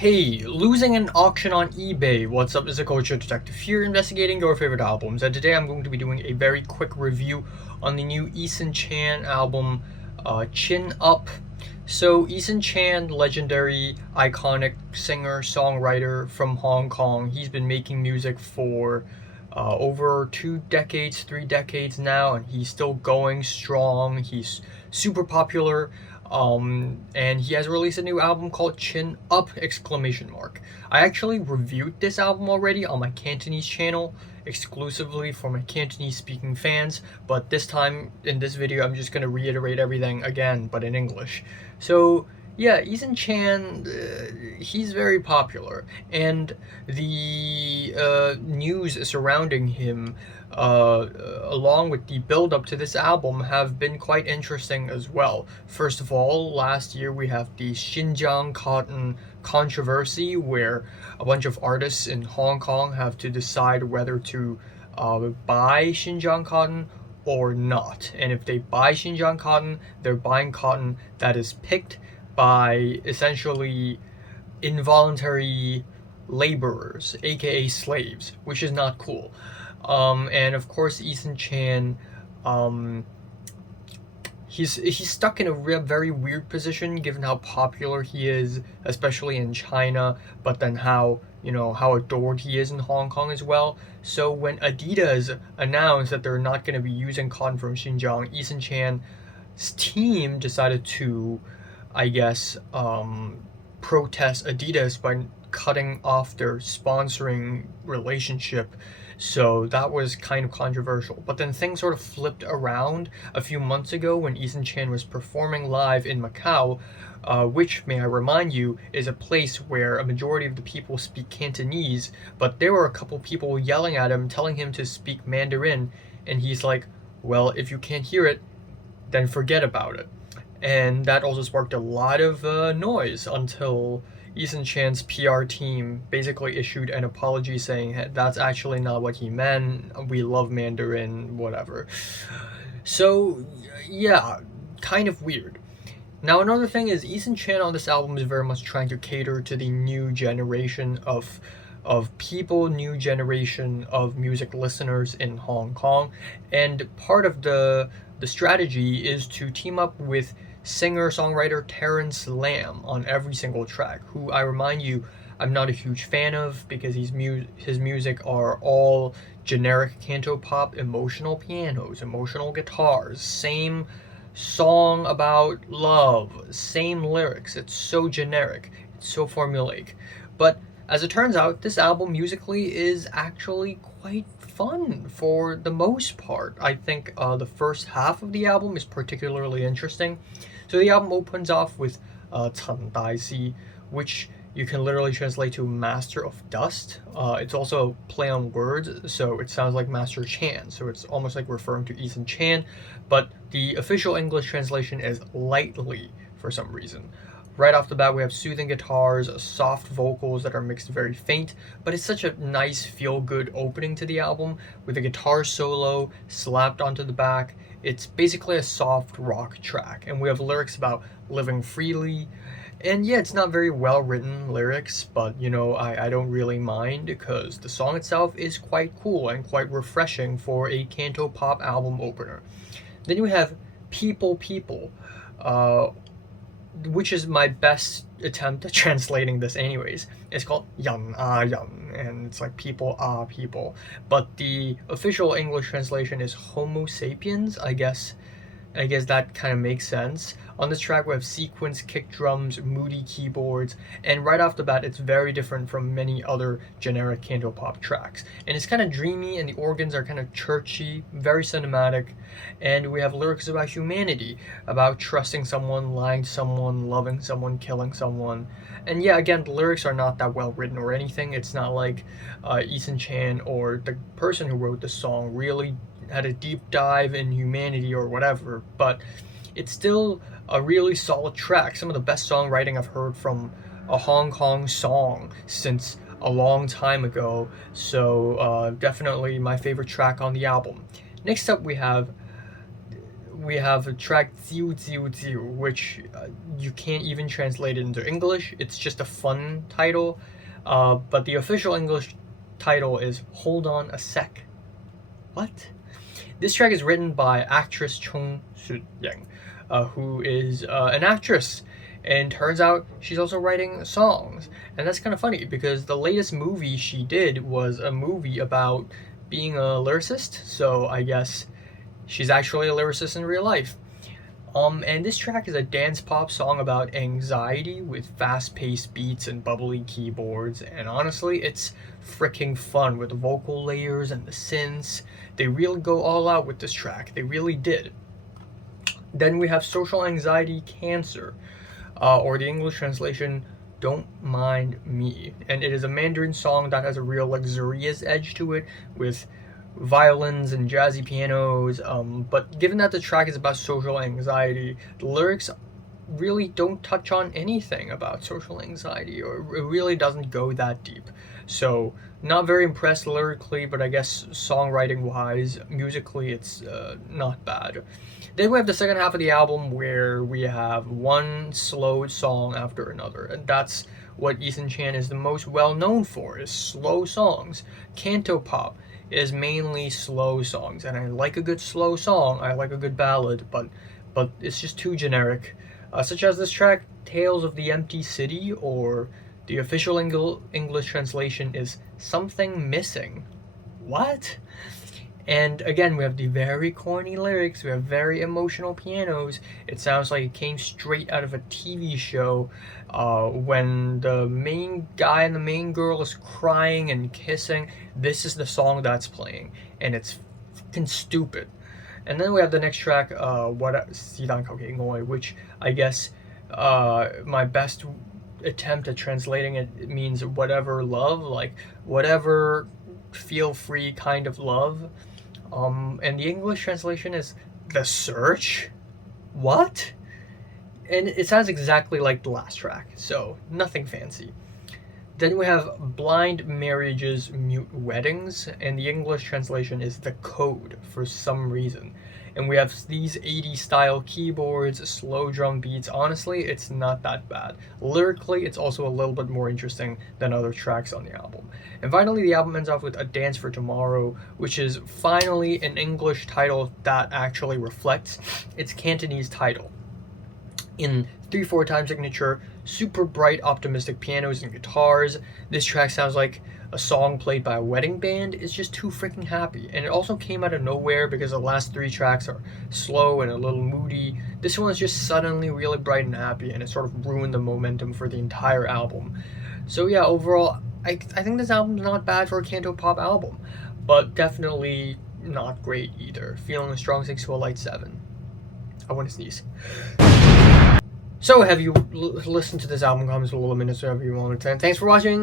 Hey, losing an auction on eBay. What's up? This is a culture detective here investigating your favorite albums. And today I'm going to be doing a very quick review on the new Eason Chan album, Chin Up. So, Eason Chan, legendary, iconic singer, songwriter from Hong Kong, he's been making music for over 2 decades, 3 decades now, and he's still going strong. He's super popular. And he has released a new album called Chin Up! Exclamation mark. I actually reviewed this album already on my Cantonese channel exclusively for my Cantonese speaking fans, but this time in this video I'm just going to reiterate everything again but in English. So yeah, Eason Chan, he's very popular, and the news surrounding him, along with the build up to this album, have been quite interesting as well. First of all, last year we have the Xinjiang cotton controversy, where a bunch of artists in Hong Kong have to decide whether to buy Xinjiang cotton or not. And if they buy Xinjiang cotton, they're buying cotton that is picked by essentially involuntary laborers, aka slaves, which is not cool. And of course, Eason Chan, um, he's stuck in a very weird position given how popular he is, especially in China, but then how adored he is in Hong Kong as well. So when Adidas announced that they're not going to be using cotton from Xinjiang, Eason Chan's team decided to, I guess, protest Adidas by cutting off their sponsoring relationship. So that was kind of controversial. But then things sort of flipped around a few months ago when Eason Chan was performing live in Macau, which, may I remind you, is a place where a majority of the people speak Cantonese, but there were a couple people yelling at him, telling him to speak Mandarin, and he's like, well, if you can't hear it, then forget about it. And that also sparked a lot of noise until Eason Chan's PR team basically issued an apology saying, hey, that's actually not what he meant. We love Mandarin, whatever. So, yeah, kind of weird. Now, another thing is Eason Chan on this album is very much trying to cater to the new generation of people, new generation of music listeners in Hong Kong, and part of the strategy is to team up with singer-songwriter Terrence Lamb on every single track, who, I remind you, I'm not a huge fan of because his music are all generic Cantopop, emotional pianos, emotional guitars, same song about love, same lyrics. It's so generic, it's so formulaic. But as it turns out, this album musically is actually quite fun for the most part. I think the first half of the album is particularly interesting. So the album opens off with Chen Dai Si, which you can literally translate to Master of Dust. It's also a play on words, so it sounds like Master Chan, so it's almost like referring to Eason Chan, but the official English translation is lightly for some reason. Right off the bat, we have soothing guitars, soft vocals that are mixed very faint, but it's such a nice feel-good opening to the album with a guitar solo slapped onto the back. It's basically a soft rock track, and we have lyrics about living freely. And yeah, it's not very well written lyrics, but I don't really mind because the song itself is quite cool and quite refreshing for a Cantopop album opener. Then you have People People, which is my best attempt at translating this anyways. It's called Yan Ah Yan, and it's like people are people. But the official English translation is Homo sapiens, I guess. I guess that kind of makes sense. On this track we have sequence kick drums, moody keyboards, and right off the bat it's very different from many other generic Cantopop tracks. And it's kind of dreamy, and the organs are kind of churchy, very cinematic, and we have lyrics about humanity, about trusting someone, lying to someone, loving someone, killing someone. And yeah, again, the lyrics are not that well written or anything. It's not like Eason Chan or the person who wrote the song really had a deep dive in humanity or whatever, but it's still a really solid track. Some of the best songwriting I've heard from a Hong Kong song since a long time ago, so definitely my favorite track on the album. Next up we have we have a track Ziu Ziu Ziu, which you can't even translate it into English. It's just a fun title. But the official English title is Hold On a Sec. What? This track is written by actress Chung Soo-young, who is an actress. And turns out she's also writing songs. And that's kind of funny because the latest movie she did was a movie about being a lyricist. So I guess she's actually a lyricist in real life. And this track is a dance pop song about anxiety with fast-paced beats and bubbly keyboards. And honestly, it's freaking fun with the vocal layers and the synths. They really go all out with this track. They really did. Then we have Social Anxiety Cancer, or the English translation, Don't Mind Me. And it is a Mandarin song that has a real luxurious edge to it with violins and jazzy pianos. But given that the track is about social anxiety, the lyrics really don't touch on anything about social anxiety, or it really doesn't go that deep. So not very impressed lyrically, but I guess songwriting wise, musically it's not bad. Then we have the second half of the album where we have one slow song after another, and that's what Eason Chan is the most well known for, is slow songs. Cantopop is mainly slow songs, and I like a good slow song, I like a good ballad, but it's just too generic. Such as this track, Tales of the Empty City, or the official English translation is Something Missing. What? And again, we have the very corny lyrics, we have very emotional pianos. It sounds like it came straight out of a TV show when the main guy and the main girl is crying and kissing. This is the song that's playing, and it's fucking stupid. And then we have the next track, which I guess my best attempt at translating it means whatever love, like whatever feel free kind of love. And the English translation is The Search? What? And it sounds exactly like the last track, so nothing fancy. Then we have Blind Marriages, Mute Weddings, and the English translation is The Code for some reason. And we have these 80s style keyboards, slow drum beats. Honestly, it's not that bad. Lyrically, it's also a little bit more interesting than other tracks on the album. And finally, the album ends off with A Dance for Tomorrow, which is finally an English title that actually reflects its Cantonese title. In 3/4 time signature, super bright optimistic pianos and guitars. This track sounds like a song played by a wedding band. It's just too freaking happy. And it also came out of nowhere because the last 3 tracks are slow and a little moody. This one is just suddenly really bright and happy, and it sort of ruined the momentum for the entire album. So yeah, overall, I think this album's not bad for a Cantopop album, but definitely not great either. Feeling a strong 6 to a light 7. I want to sneeze. So have you listened to this album? Comments below, minutes, whatever you want to. Thanks for watching.